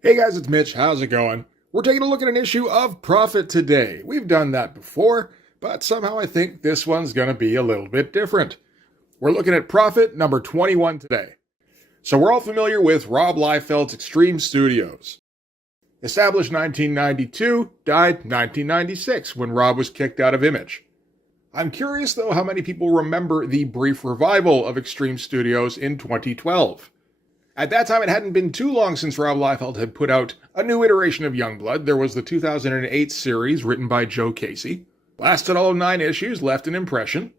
Hey guys, it's Mitch. How's it going? We're taking a look at an issue of Prophet today. We've done that before, but somehow I think this one's going to be a little bit different. We're looking at Prophet number 21 today. So we're all familiar with Rob Liefeld's Extreme Studios. Established 1992, died 1996 when Rob was kicked out of Image. I'm curious though how many people remember the brief revival of Extreme Studios in 2012. At that time, it hadn't been too long since Rob Liefeld had put out a new iteration of Youngblood. There was the 2008 series written by Joe Casey. Lasted all of 9 issues, left an impression.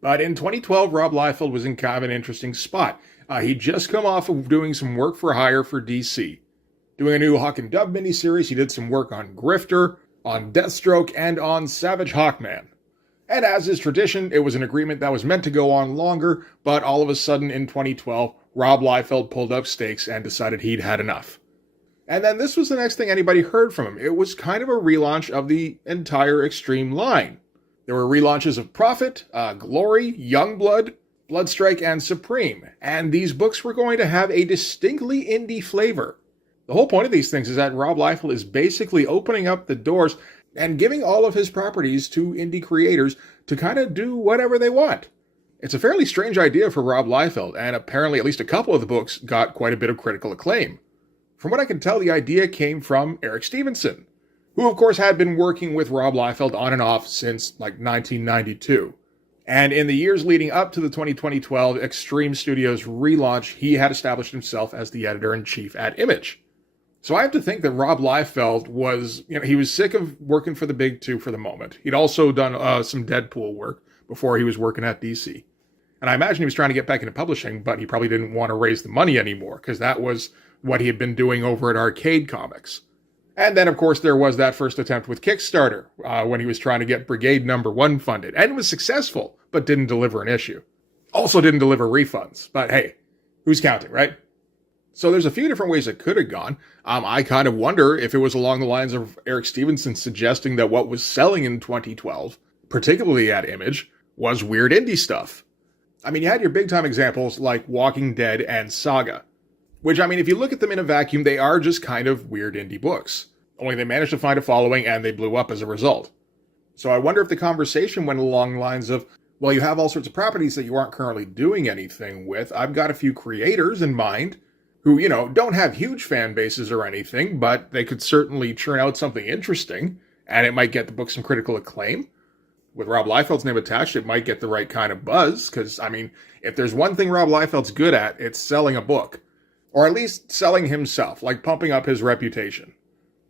But in 2012, Rob Liefeld was in kind of an interesting spot. He'd just come off of doing some work for hire for DC. Doing a new Hawk and Dove miniseries, he did some work on Grifter, on Deathstroke, and on Savage Hawkman. And as is tradition, it was an agreement that was meant to go on longer, but all of a sudden in 2012, Rob Liefeld pulled up stakes and decided he'd had enough. And then this was the next thing anybody heard from him. It was kind of a relaunch of the entire Extreme line. There were relaunches of Prophet, Glory, Youngblood, Bloodstrike, and Supreme. And these books were going to have a distinctly indie flavor. The whole point of these things is that Rob Liefeld is basically opening up the doors and giving all of his properties to indie creators to kind of do whatever they want. It's a fairly strange idea for Rob Liefeld, and apparently at least a couple of the books got quite a bit of critical acclaim. From what I can tell, the idea came from Eric Stevenson, who of course had been working with Rob Liefeld on and off since like 1992. And in the years leading up to the 2012 Extreme Studios relaunch, he had established himself as the editor-in-chief at Image. So I have to think that Rob Liefeld was, he was sick of working for the big two for the moment. He'd also done some Deadpool work before he was working at DC. And I imagine he was trying to get back into publishing, but he probably didn't want to raise the money anymore, because that was what he had been doing over at Arcade Comics. And then, of course, there was that first attempt with Kickstarter, when he was trying to get Brigade #1 funded. And it was successful, but didn't deliver an issue. Also didn't deliver refunds. But hey, who's counting, right? So there's a few different ways it could have gone. I kind of wonder if it was along the lines of Eric Stevenson suggesting that what was selling in 2012, particularly at Image, was weird indie stuff. I mean, you had your big-time examples like Walking Dead and Saga, which, I mean, if you look at them in a vacuum, they are just kind of weird indie books. Only they managed to find a following and they blew up as a result. So I wonder if the conversation went along the lines of, well, you have all sorts of properties that you aren't currently doing anything with. I've got a few creators in mind who, don't have huge fan bases or anything, but they could certainly churn out something interesting, and it might get the book some critical acclaim. With Rob Liefeld's name attached, it might get the right kind of buzz, because, I mean, if there's one thing Rob Liefeld's good at, it's selling a book. Or at least selling himself, like pumping up his reputation.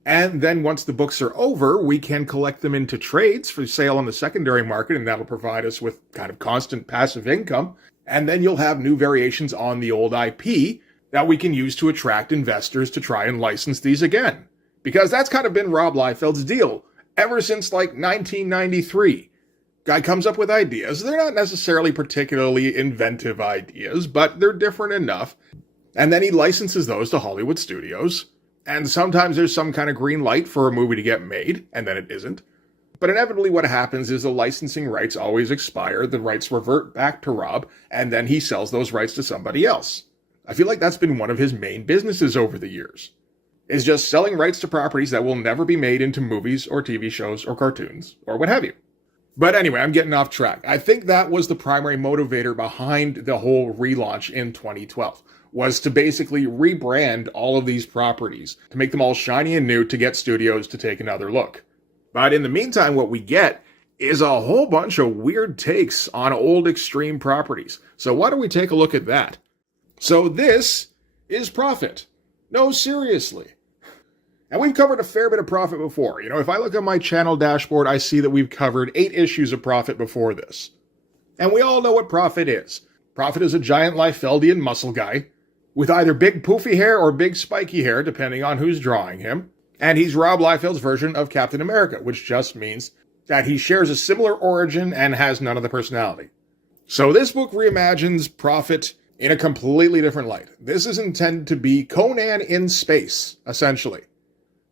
And then once the books are over, we can collect them into trades for sale on the secondary market, and that'll provide us with kind of constant passive income. And then you'll have new variations on the old IP that we can use to attract investors to try and license these again. Because that's kind of been Rob Liefeld's deal ever since like 1993. Guy comes up with ideas. They're not necessarily particularly inventive ideas, but they're different enough. And then he licenses those to Hollywood studios. And sometimes there's some kind of green light for a movie to get made, and then it isn't. But inevitably what happens is the licensing rights always expire, the rights revert back to Rob, and then he sells those rights to somebody else. I feel like that's been one of his main businesses over the years, is just selling rights to properties that will never be made into movies or TV shows or cartoons or what have you. But anyway, I'm getting off track. I think that was the primary motivator behind the whole relaunch in 2012, was to basically rebrand all of these properties, to make them all shiny and new, to get studios to take another look. But in the meantime, what we get is a whole bunch of weird takes on old Extreme properties. So why don't we take a look at that? So this is Prophet. No, seriously. And we've covered a fair bit of Prophet before. If I look at my channel dashboard, I see that we've covered 8 issues of Prophet before this. And we all know what Prophet is. Prophet is a giant Liefeldian muscle guy with either big poofy hair or big spiky hair, depending on who's drawing him. And he's Rob Liefeld's version of Captain America, which just means that he shares a similar origin and has none of the personality. So this book reimagines Prophet in a completely different light. This is intended to be Conan in space, essentially.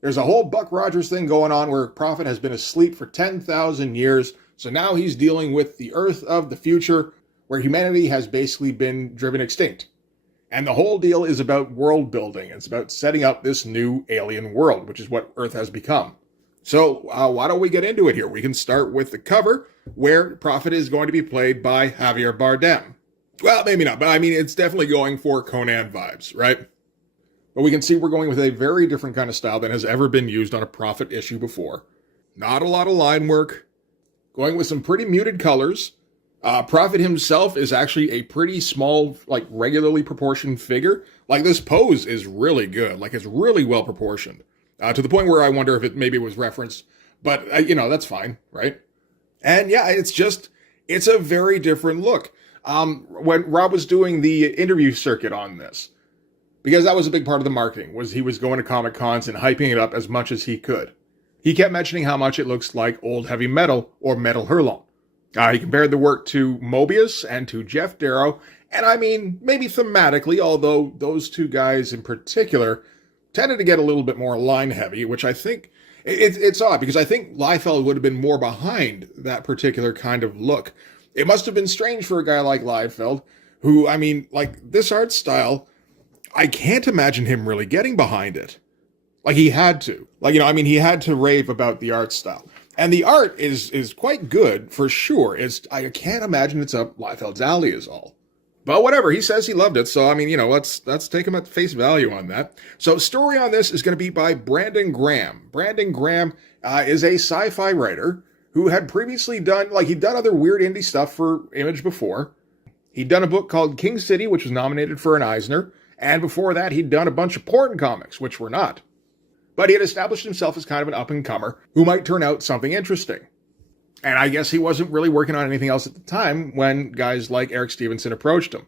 There's a whole Buck Rogers thing going on where Prophet has been asleep for 10,000 years, so now he's dealing with the Earth of the future, where humanity has basically been driven extinct. And the whole deal is about world building. It's about setting up this new alien world, which is what Earth has become. So why don't we get into it here? We can start with the cover, where Prophet is going to be played by Javier Bardem. Well, maybe not, but I mean, it's definitely going for Conan vibes, right? But we can see we're going with a very different kind of style than has ever been used on a Prophet issue before. Not a lot of line work. Going with some pretty muted colors. Prophet himself is actually a pretty small, like regularly proportioned figure. Like this pose is really good. Like it's really well proportioned. To the point where I wonder if maybe was referenced. But, that's fine, right? And yeah, it's a very different look. When Rob was doing the interview circuit on this, because that was a big part of the marketing, was he was going to Comic Cons and hyping it up as much as he could. He kept mentioning how much it looks like old heavy metal or Metal Hurlong. He compared the work to Mobius and to Jeff Darrow, and I mean, maybe thematically, although those two guys in particular tended to get a little bit more line heavy, which I think, it's odd, because I think Liefeld would have been more behind that particular kind of look. It must have been strange for a guy like Liefeld, who, I mean, like, this art style, I can't imagine him really getting behind it. Like, he had to. Like, he had to rave about the art style. And the art is quite good, for sure. I can't imagine it's up Liefeld's alley is all. But whatever, he says he loved it, so, let's take him at face value on that. So, story on this is going to be by Brandon Graham. Brandon Graham is a sci-fi writer who had previously he'd done other weird indie stuff for Image before. He'd done a book called King City, which was nominated for an Eisner, and before that, he'd done a bunch of porn comics, which were not. But he had established himself as kind of an up-and-comer who might turn out something interesting. And I guess he wasn't really working on anything else at the time when guys like Eric Stevenson approached him.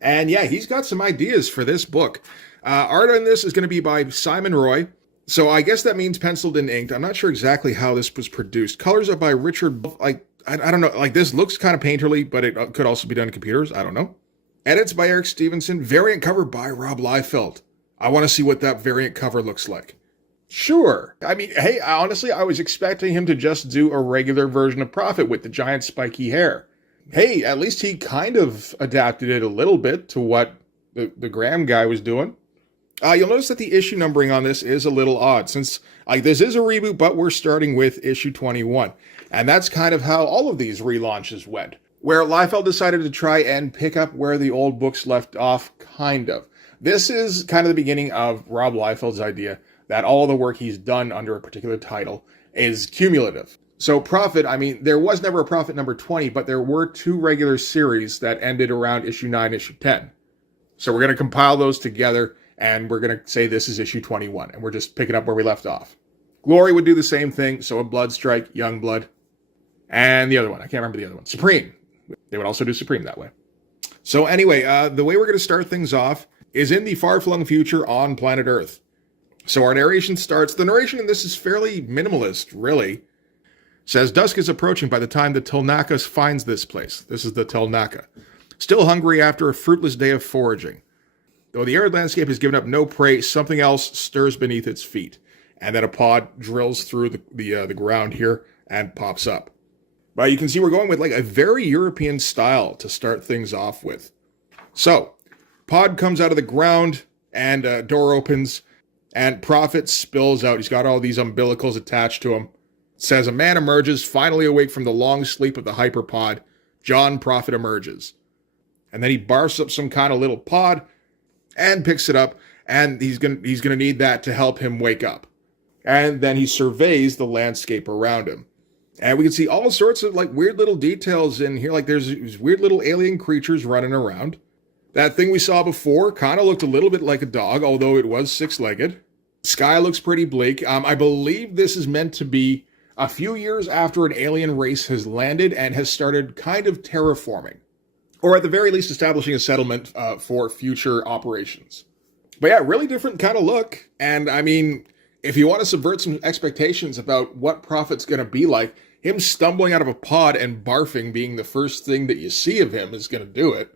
And yeah, he's got some ideas for this book. Art on this is going to be by Simon Roy. So I guess that means penciled and inked. I'm not sure exactly how this was produced. Colors are by Richard, I don't know, like this looks kind of painterly, but it could also be done in computers. I don't know. Edits by Eric Stevenson. Variant cover by Rob Liefeld. I want to see what that variant cover looks like. Sure. I mean, hey, honestly, I was expecting him to just do a regular version of Prophet with the giant spiky hair. Hey, at least he kind of adapted it a little bit to what the Graham guy was doing. You'll notice that the issue numbering on this is a little odd, since this is a reboot, but we're starting with issue 21. And that's kind of how all of these relaunches went, where Liefeld decided to try and pick up where the old books left off, kind of. This is kind of the beginning of Rob Liefeld's idea that all the work he's done under a particular title is cumulative. So Prophet, there was never a Prophet number 20, but there were 2 regular series that ended around issue 9, issue 10. So we're going to compile those together, and we're going to say this is issue 21, and we're just picking up where we left off. Glory would do the same thing, so would Bloodstrike, Youngblood, and the other one, I can't remember the other one, Supreme. They would also do Supreme that way. So anyway, the way we're going to start things off is in the far-flung future on planet Earth. So our narration starts. The narration in this is fairly minimalist, really. Says, dusk is approaching by the time the Tolnaka finds this place. This is the Tolnaka. Still hungry after a fruitless day of foraging. Though the arid landscape has given up no prey, something else stirs beneath its feet. And then a pod drills through the ground here and pops up. But you can see we're going with like a very European style to start things off with. So, pod comes out of the ground and a door opens. And Prophet spills out. He's got all these umbilicals attached to him. It says, a man emerges, finally awake from the long sleep of the hyperpod. John Prophet emerges. And then he barfs up some kind of little pod and picks it up. And he's gonna need that to help him wake up. And then he surveys the landscape around him. And we can see all sorts of like weird little details in here. Like there's these weird little alien creatures running around. That thing we saw before kind of looked a little bit like a dog, although it was 6-legged. Sky looks pretty bleak. I believe this is meant to be a few years after an alien race has landed and has started kind of terraforming. Or at the very least establishing a settlement for future operations. But yeah, really different kind of look. And if you want to subvert some expectations about what Prophet's going to be like, him stumbling out of a pod and barfing being the first thing that you see of him is going to do it.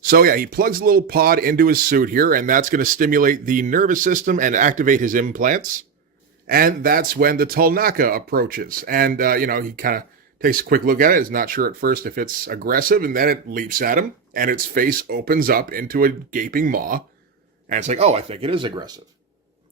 So yeah, he plugs a little pod into his suit here, and that's going to stimulate the nervous system and activate his implants. And that's when the Tolnaka approaches. And, he kind of Takes a quick look at it, is not sure at first if it's aggressive, and then it leaps at him, and its face opens up into a gaping maw, and it's like, oh, I think it is aggressive.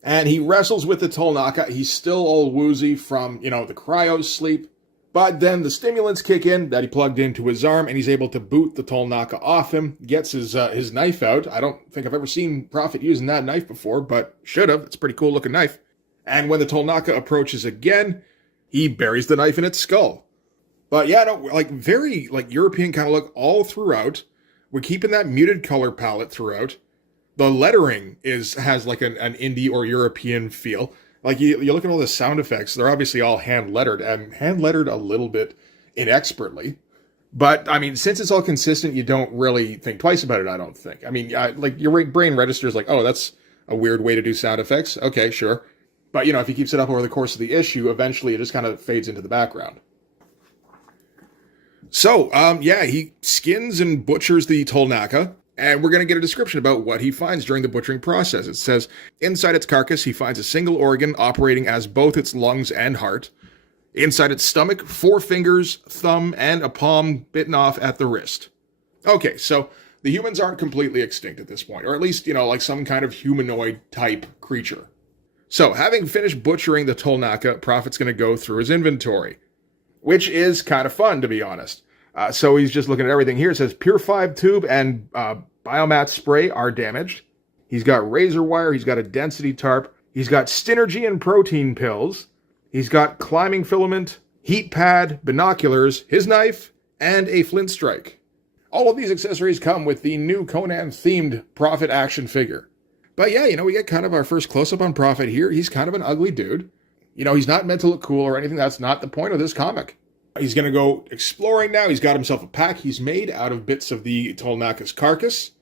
And he wrestles with the Tolnaka. He's still all woozy from, the cryo sleep, but then the stimulants kick in that he plugged into his arm, and he's able to boot the Tolnaka off him, gets his knife out. I don't think I've ever seen Prophet using that knife before, but should have. It's a pretty cool looking knife. And when the Tolnaka approaches again, he buries the knife in its skull. But yeah, very European kind of look all throughout. We're keeping that muted color palette throughout. The lettering has like an indie or European feel. Like you look at all the sound effects, they're obviously all hand lettered a little bit inexpertly. But I mean, since it's all consistent, you don't really think twice about it, I don't think. I mean, your brain registers like, oh, that's a weird way to do sound effects. Okay, sure. But if he keeps it up over the course of the issue, eventually it just kind of fades into the background. So, he skins and butchers the Tolnaka, and we're going to get a description about what he finds during the butchering process. It says, inside its carcass, he finds a single organ operating as both its lungs and heart. Inside its stomach, 4 fingers, thumb, and a palm bitten off at the wrist. Okay, so the humans aren't completely extinct at this point, or at least, like some kind of humanoid-type creature. So, having finished butchering the Tolnaka, Prophet's going to go through his inventory, which is kind of fun, to be honest. So he's just looking at everything here. It says Pure 5 tube and biomat spray are damaged. He's got razor wire. He's got a density tarp. He's got Synergy and protein pills. He's got climbing filament, heat pad, binoculars, his knife, and a flint strike. All of these accessories come with the new Conan-themed Prophet action figure. But yeah, we get kind of our first close-up on Prophet here. He's kind of an ugly dude. He's not meant to look cool or anything. That's not the point of this comic. He's going to go exploring now. He's got himself a pack he's made out of bits of the Tolnaka's carcass.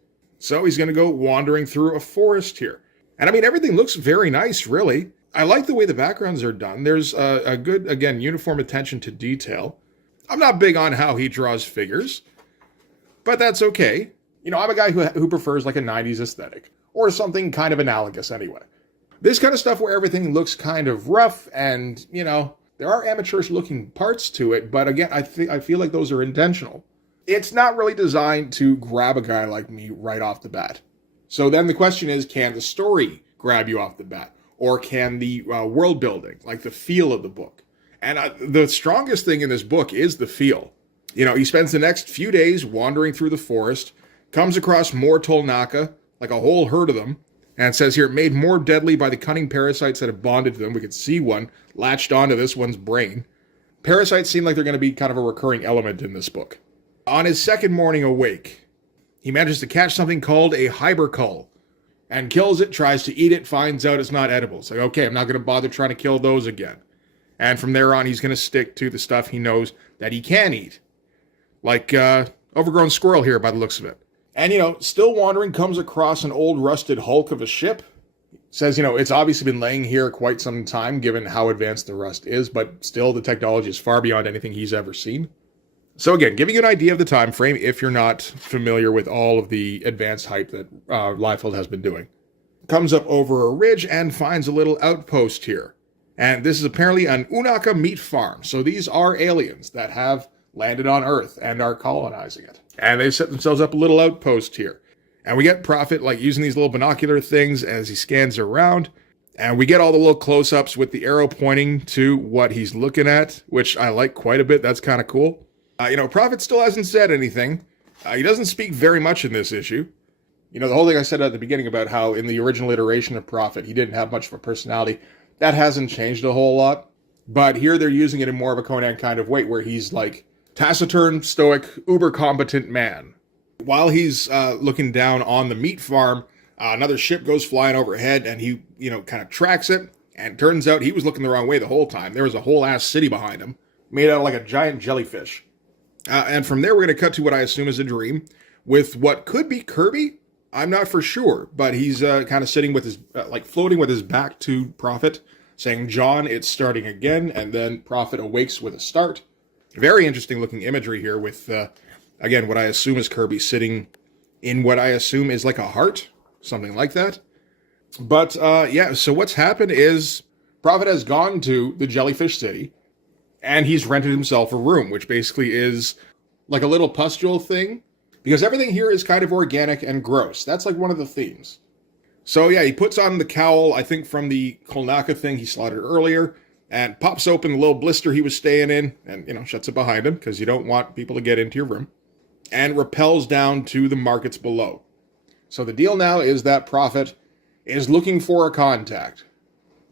So he's going to go wandering through a forest here. And I mean, everything looks very nice, really. I like the way the backgrounds are done. There's a good, again, uniform attention to detail. I'm not big on how he draws figures, but that's okay. I'm a guy who prefers like a 90s aesthetic, or something kind of analogous anyway. This kind of stuff where everything looks kind of rough and, there are amateurish looking parts to it, but again, I feel like those are intentional. It's not really designed to grab a guy like me right off the bat. So then the question is, can the story grab you off the bat? Or can the world building, like the feel of the book? And the strongest thing in this book is the feel. He spends the next few days wandering through the forest, comes across more Tolnaka, like a whole herd of them, and it says here, made more deadly by the cunning parasites that have bonded to them. We can see one latched onto this one's brain. Parasites seem like they're going to be kind of a recurring element in this book. On his second morning awake, he manages to catch something called a hybercull and kills it, tries to eat it, finds out it's not edible. It's like, okay, I'm not going to bother trying to kill those again. And from there on, he's going to stick to the stuff he knows that he can eat. Like overgrown squirrel here by the looks of it. And, still wandering, comes across an old rusted hulk of a ship. Says, it's obviously been laying here quite some time, given how advanced the rust is, but still the technology is far beyond anything he's ever seen. So again, giving you an idea of the time frame if you're not familiar with all of the advanced hype that Liefeld has been doing. Comes up over a ridge and finds a little outpost here. And this is apparently an Unaka meat farm. So these are aliens that have landed on Earth and are colonizing it. And they set themselves up a little outpost here. And we get Prophet using these little binocular things as he scans around. And we get all the little close-ups with the arrow pointing to what he's looking at, which I like quite a bit. That's kind of cool. Prophet still hasn't said anything. He doesn't speak very much in this issue. The whole thing I said at the beginning about how in the original iteration of Prophet, he didn't have much of a personality, that hasn't changed a whole lot. But here they're using it in more of a Conan kind of way, where he's like taciturn, stoic, uber-competent man. While he's looking down on the meat farm, another ship goes flying overhead, and he, kind of tracks it, and turns out he was looking the wrong way the whole time. There was a whole-ass city behind him, made out of like a giant jellyfish. And from there, we're going to cut to what I assume is a dream, with what could be Kirby. I'm not for sure, but he's kind of sitting with his, floating with his back to Prophet, saying, John, it's starting again, and then Prophet awakes with a start. Very interesting looking imagery here with, again, what I assume is Kirby sitting in what I assume is like a heart, something like that. But, so what's happened is Prophet has gone to the Jellyfish City, And he's rented himself a room, which basically is like a little pustule thing, because everything here is kind of organic and gross. That's like one of the themes. So yeah, he puts on the cowl, I think from the Kolnaka thing he slaughtered earlier, and pops open the little blister he was staying in, and, shuts it behind him, because you don't want people to get into your room, and rappels down to the markets below. So the deal now is that Prophet is looking for a contact.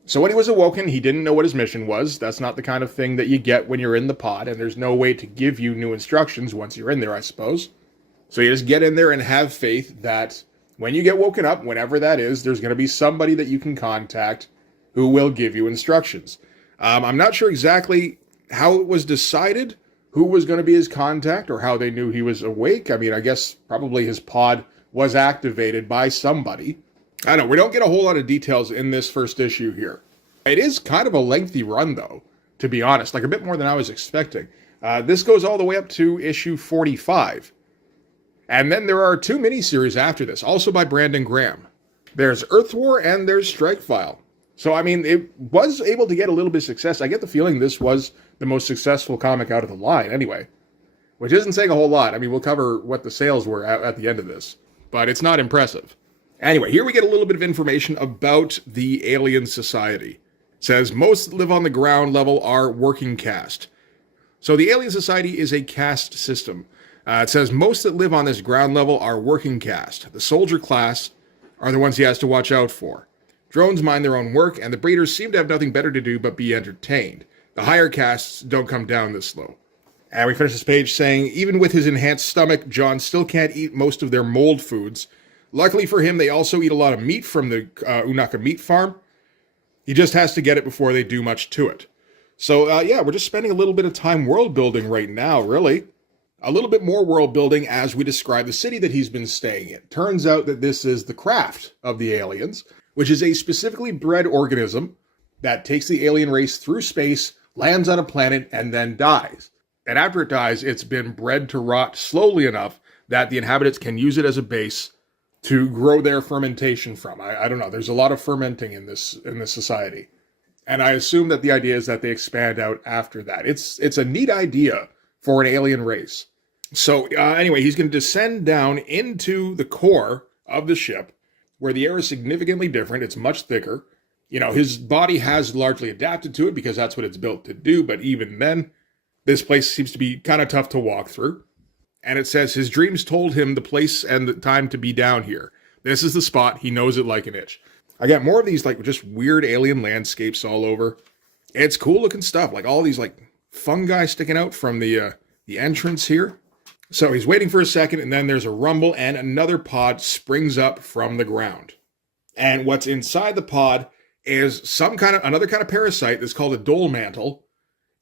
So when he was awoken, he didn't know what his mission was. That's not the kind of thing that you get when you're in the pod, and there's no way to give you new instructions once you're in there, I suppose. So you just get in there and have faith that when you get woken up, whenever that is, there's going to be somebody that you can contact who will give you instructions. I'm not sure exactly how it was decided who was going to be his contact or how they knew he was awake. I mean, I guess probably his pod was activated by somebody. I don't know, we don't get a whole lot of details in this first issue here. It is kind of a lengthy run, though, to be honest, like a bit more than I was expecting. This goes all the way up to issue 45. And then there are 2 miniseries after this, also by Brandon Graham. There's Earth War and there's Strike File. So, I mean, it was able to get a little bit of success. I get the feeling this was the most successful comic out of the line, anyway. Which isn't saying a whole lot. I mean, we'll cover what the sales were at the end of this. But it's not impressive. Anyway, here we get a little bit of information about the alien society. It says, most that live on the ground level are working caste. So the alien society is a caste system. It says, most that live on this ground level are working caste. The soldier class are the ones he has to watch out for. Drones mind their own work, and the breeders seem to have nothing better to do but be entertained. The higher castes don't come down this low. And we finish this page saying, even with his enhanced stomach, John still can't eat most of their mold foods. Luckily for him, they also eat a lot of meat from the Unaka meat farm. He just has to get it before they do much to it. So, yeah, we're just spending a little bit of time world building right now, really. A little bit more world building as we describe the city that he's been staying in. Turns out that this is the craft of the aliens, which is a specifically bred organism that takes the alien race through space, lands on a planet, and then dies. And after it dies, it's been bred to rot slowly enough that the inhabitants can use it as a base to grow their fermentation from. I don't know. There's a lot of fermenting in this society. And I assume that the idea is that they expand out after that. It's a neat idea for an alien race. So anyway, he's going to descend down into the core of the ship, where the air is significantly different. It's much thicker. His body has largely adapted to it because that's what it's built to do. But even then, this place seems to be kind of tough to walk through. And it says his dreams told him the place and the time to be down here. This is the spot. He knows it like an itch. I got more of these like just weird alien landscapes all over. It's cool looking stuff. Like all these like fungi sticking out from the entrance here. So he's waiting for a second, and then there's a rumble, and another pod springs up from the ground. And what's inside the pod is another kind of parasite that's called a dole mantle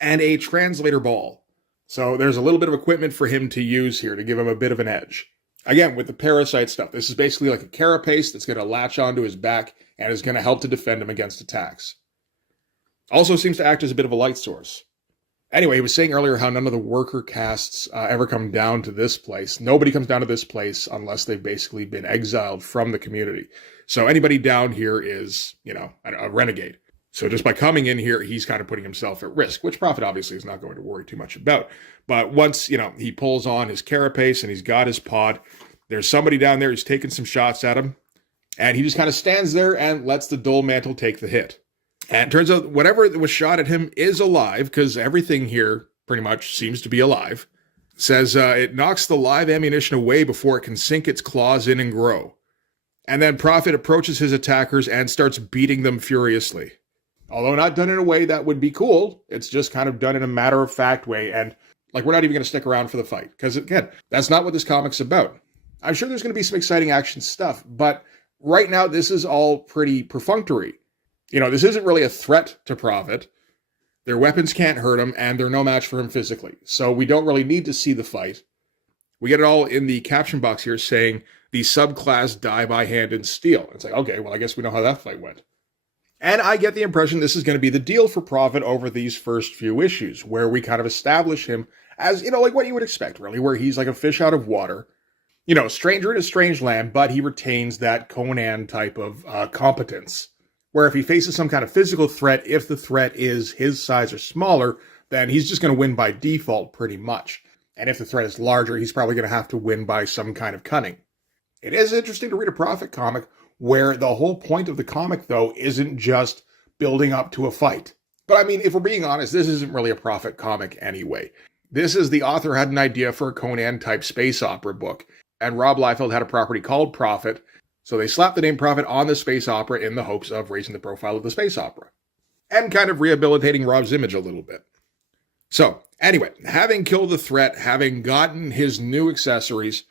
and a translator ball. So there's a little bit of equipment for him to use here to give him a bit of an edge. Again, with the parasite stuff, this is basically like a carapace that's going to latch onto his back and is going to help to defend him against attacks. Also seems to act as a bit of a light source. Anyway, he was saying earlier how none of the worker castes ever come down to this place. Nobody comes down to this place unless they've basically been exiled from the community. So anybody down here is, a renegade. So just by coming in here, he's kind of putting himself at risk, which Prophet obviously is not going to worry too much about. But once, he pulls on his carapace and he's got his pod, there's somebody down there who's taking some shots at him. And he just kind of stands there and lets the dole mantle take the hit. And it turns out whatever was shot at him is alive, because everything here pretty much seems to be alive. It says it knocks the live ammunition away before it can sink its claws in and grow. And then Prophet approaches his attackers and starts beating them furiously. Although not done in a way that would be cool, it's just kind of done in a matter-of-fact way, and like we're not even going to stick around for the fight. Because again, that's not what this comic's about. I'm sure there's going to be some exciting action stuff, but right now this is all pretty perfunctory. This isn't really a threat to Prophet. Their weapons can't hurt him, and they're no match for him physically. So we don't really need to see the fight. We get it all in the caption box here saying, the subclass die by hand and steel. It's like, okay, well, I guess we know how that fight went. And I get the impression this is going to be the deal for Prophet over these first few issues, where we kind of establish him as, like what you would expect, really, where he's like a fish out of water. Stranger in a strange land, but he retains that Conan type of competence. Where if he faces some kind of physical threat, if the threat is his size or smaller, then he's just going to win by default pretty much. And if the threat is larger, he's probably going to have to win by some kind of cunning. It is interesting to read a Prophet comic where the whole point of the comic, though, isn't just building up to a fight. But I mean, if we're being honest, this isn't really a Prophet comic anyway. This is the author had an idea for a Conan-type space opera book, and Rob Liefeld had a property called Prophet, so they slapped the name Prophet on the space opera in the hopes of raising the profile of the space opera, and kind of rehabilitating Rob's image a little bit. So, anyway, having killed the threat, having gotten his new accessories,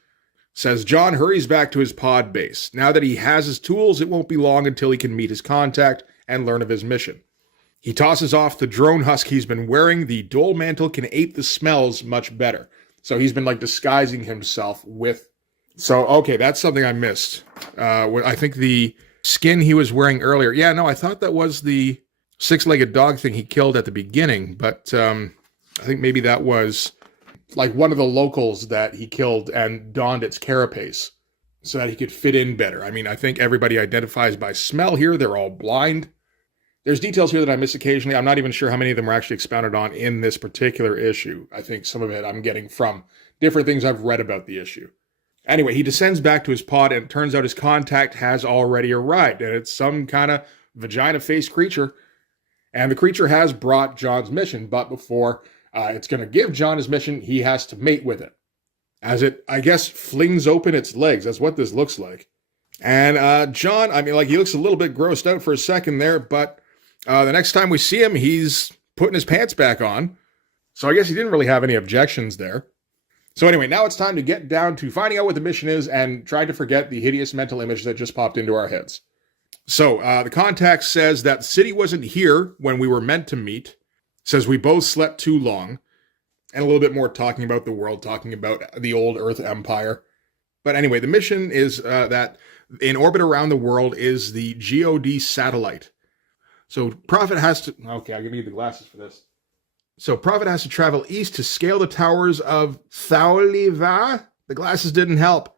says John hurries back to his pod base. Now that he has his tools, it won't be long until he can meet his contact and learn of his mission. He tosses off the drone husk he's been wearing. The dole mantle can ape the smells much better. So he's been disguising himself with... So, okay, that's something I missed. I think the skin he was wearing earlier. Yeah, no, I thought that was the six-legged dog thing he killed at the beginning. But I think maybe that was one of the locals that he killed and donned its carapace so that he could fit in better. I mean, I think everybody identifies by smell here. They're all blind. There's details here that I miss occasionally. I'm not even sure how many of them were actually expounded on in this particular issue. I think some of it I'm getting from different things I've read about the issue. Anyway, he descends back to his pod, and it turns out his contact has already arrived, and it's some kind of vagina-faced creature. And the creature has brought John's mission, but before it's going to give John his mission, he has to mate with it. As it, I guess, flings open its legs. That's what this looks like. And John, I mean, he looks a little bit grossed out for a second there, but the next time we see him, he's putting his pants back on. So I guess he didn't really have any objections there. So anyway, now it's time to get down to finding out what the mission is and trying to forget the hideous mental image that just popped into our heads. So the contact says that the city wasn't here when we were meant to meet. Says we both slept too long. And a little bit more talking about the world, talking about the old Earth Empire. But anyway, the mission is that in orbit around the world is the GOD satellite. So Prophet has to... Okay, I'm going to need the glasses for this. So Prophet has to travel east to scale the towers of Thauliva. The glasses didn't help.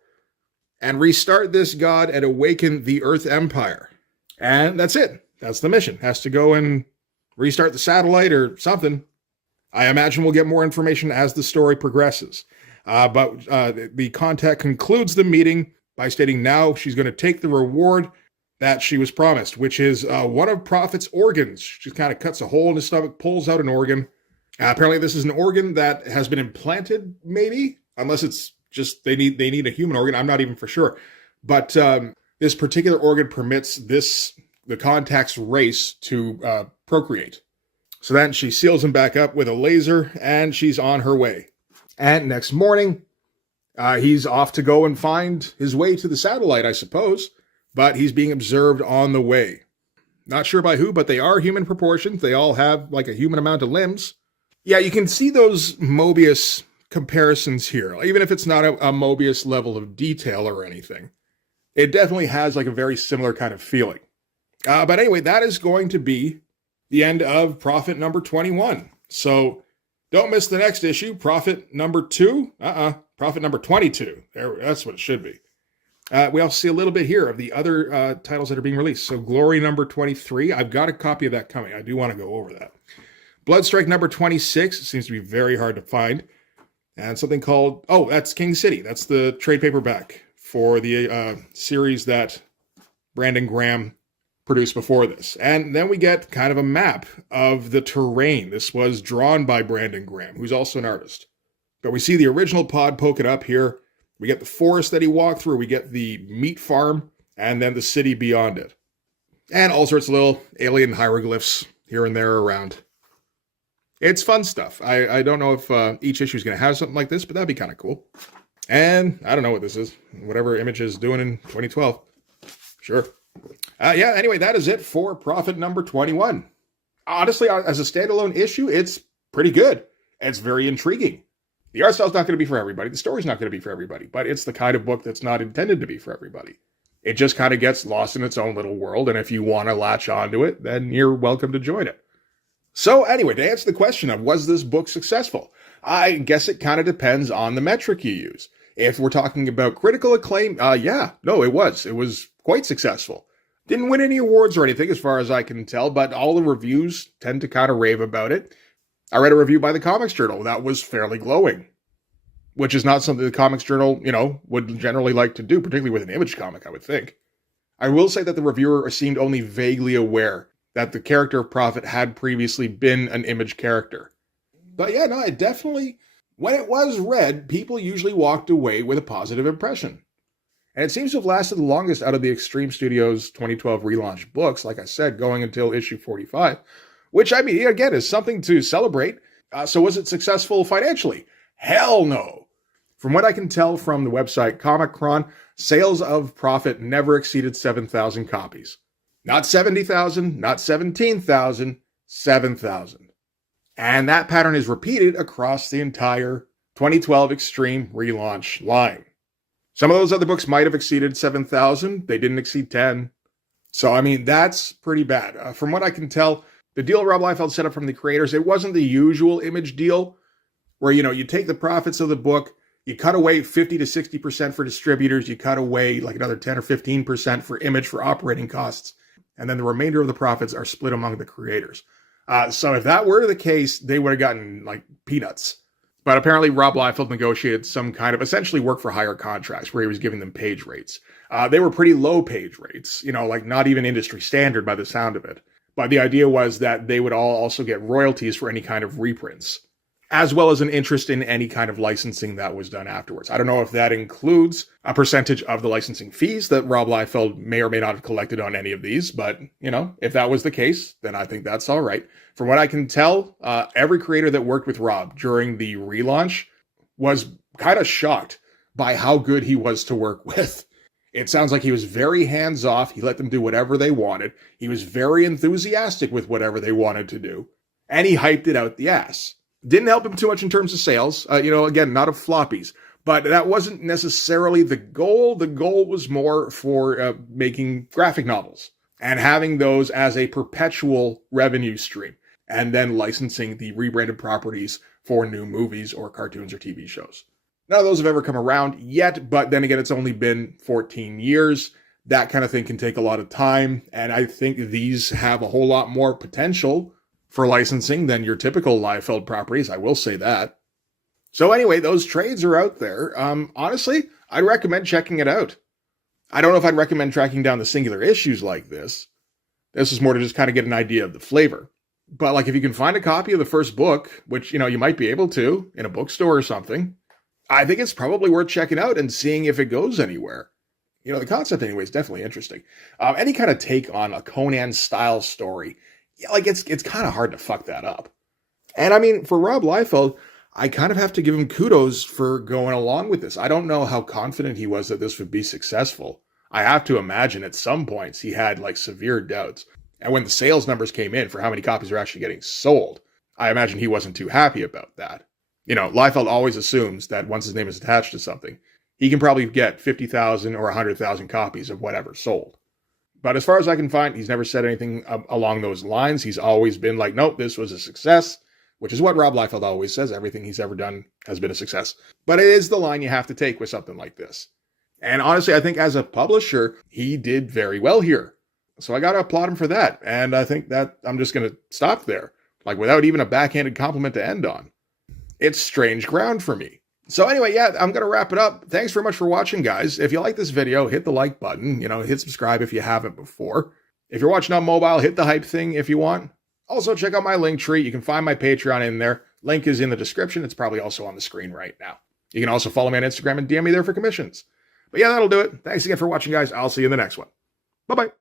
And restart this god and awaken the Earth Empire. And that's it. That's the mission. Has to go and restart the satellite or something. I imagine we'll get more information as the story progresses. But the contact concludes the meeting by stating now she's going to take the reward that she was promised, which is one of Prophet's organs. She kind of cuts a hole in his stomach, pulls out an organ. Apparently this is an organ that has been implanted, maybe, unless it's just they need a human organ. I'm not even for sure. But this particular organ permits the contact's race to procreate. So then she seals him back up with a laser, and she's on her way. And next morning, he's off to go and find his way to the satellite, I suppose. But he's being observed on the way. Not sure by who, but they are human proportions. They all have a human amount of limbs. Yeah, you can see those Mobius comparisons here, even if it's not a Mobius level of detail or anything. It definitely has a very similar kind of feeling. But anyway, that is going to be the end of Prophet number 21. So don't miss the next issue, Prophet number 2. Prophet number 22. That's what it should be. We also see a little bit here of the other titles that are being released. So Glory number 23. I've got a copy of that coming. I do want to go over that. Bloodstrike number 26. It seems to be very hard to find. And something called... Oh, that's King City. That's the trade paperback for the series that Brandon Graham produced before this. And then we get kind of a map of the terrain. This was drawn by Brandon Graham, who's also an artist. But we see the original pod poking up here. We get the forest that he walked through. We get the meat farm, and then the city beyond it. And all sorts of little alien hieroglyphs here and there around. It's fun stuff. I don't know if each issue is going to have something like this, but that'd be kind of cool. And I don't know what this is. Whatever Image is doing in 2012. Sure. Yeah, anyway, that is it for Prophet number 21. Honestly, as a standalone issue, it's pretty good. It's very intriguing. The art style's not going to be for everybody. The story's not going to be for everybody. But it's the kind of book that's not intended to be for everybody. It just kind of gets lost in its own little world. And if you want to latch onto it, then you're welcome to join it. So anyway, to answer the question of was this book successful? I guess it kind of depends on the metric you use. If we're talking about critical acclaim, yeah, no, it was. It was quite successful. Didn't win any awards or anything as far as I can tell, but all the reviews tend to kind of rave about it. I read a review by the Comics Journal that was fairly glowing, which is not something the Comics Journal, would generally like to do, particularly with an Image comic, I would think. I will say that the reviewer seemed only vaguely aware that the character of Prophet had previously been an Image character. But yeah, no, it definitely, when it was read, people usually walked away with a positive impression. And it seems to have lasted the longest out of the Extreme Studios 2012 relaunch books, like I said, going until issue 45, which, I mean, again, is something to celebrate. So was it successful financially? Hell no. From what I can tell from the website Comic-Chron, sales of Prophet never exceeded 7,000 copies. Not 70,000, not 17,000, 7,000. And that pattern is repeated across the entire 2012 Extreme relaunch line. Some of those other books might have exceeded 7,000. They didn't exceed 10. So, I mean, that's pretty bad. From what I can tell, the deal Rob Liefeld set up from the creators, it wasn't the usual Image deal where, you take the profits of the book, you cut away 50 to 60% for distributors, you cut away like another 10 or 15% for Image for operating costs, and then the remainder of the profits are split among the creators. So if that were the case, they would have gotten like peanuts. But apparently Rob Liefeld negotiated some kind of essentially work for hire contracts where he was giving them page rates. They were pretty low page rates, like not even industry standard by the sound of it. But the idea was that they would all also get royalties for any kind of reprints, as well as an interest in any kind of licensing that was done afterwards. I don't know if that includes a percentage of the licensing fees that Rob Liefeld may or may not have collected on any of these, but, if that was the case, then I think that's all right. From what I can tell, every creator that worked with Rob during the relaunch was kind of shocked by how good he was to work with. It sounds like he was very hands-off. He let them do whatever they wanted. He was very enthusiastic with whatever they wanted to do. And he hyped it out the ass. Didn't help him too much in terms of sales. Again, not of floppies. But that wasn't necessarily the goal. The goal was more for making graphic novels and having those as a perpetual revenue stream, and then licensing the rebranded properties for new movies or cartoons or TV shows. None of those have ever come around yet, but then again, it's only been 14 years. That kind of thing can take a lot of time, and I think these have a whole lot more potential for licensing than your typical Liefeld properties, I will say that. So anyway, those trades are out there. Honestly, I'd recommend checking it out. I don't know if I'd recommend tracking down the singular issues like this. This is more to just kind of get an idea of the flavor. But like if you can find a copy of the first book, which, you might be able to in a bookstore or something, I think it's probably worth checking out and seeing if it goes anywhere. The concept anyway is definitely interesting. Any kind of take on a Conan style story, it's kind of hard to fuck that up. And I mean, for Rob Liefeld, I kind of have to give him kudos for going along with this. I don't know how confident he was that this would be successful. I have to imagine at some points he had like severe doubts. And when the sales numbers came in for how many copies are actually getting sold, I imagine he wasn't too happy about that. Liefeld always assumes that once his name is attached to something, he can probably get 50,000 or 100,000 copies of whatever sold. But as far as I can find, he's never said anything along those lines. He's always been like, nope, this was a success, which is what Rob Liefeld always says. Everything he's ever done has been a success. But it is the line you have to take with something like this. And honestly, I think as a publisher, he did very well here. So I got to applaud him for that. And I think that I'm just going to stop there, without even a backhanded compliment to end on. It's strange ground for me. So anyway, yeah, I'm going to wrap it up. Thanks very much for watching, guys. If you like this video, hit the like button, hit subscribe if you haven't before. If you're watching on mobile, hit the hype thing if you want. Also, check out my link tree. You can find my Patreon in there. Link is in the description. It's probably also on the screen right now. You can also follow me on Instagram and DM me there for commissions. But yeah, that'll do it. Thanks again for watching, guys. I'll see you in the next one. Bye-bye.